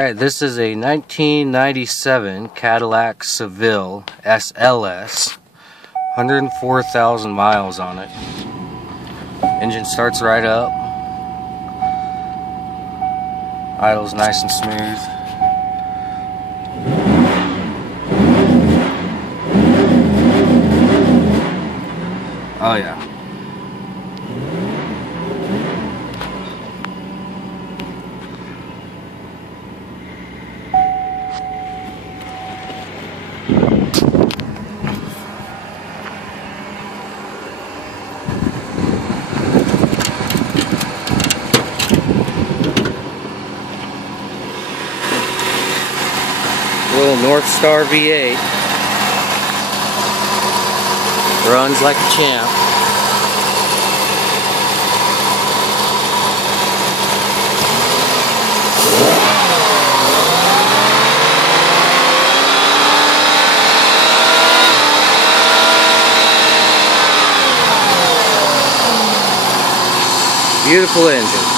Alright, this is a 1997 Cadillac Seville SLS. 104,000 miles on it. Engine starts right up. Idle's nice and smooth. Oh yeah. Little Northstar V8. Runs like a champ. Beautiful engine.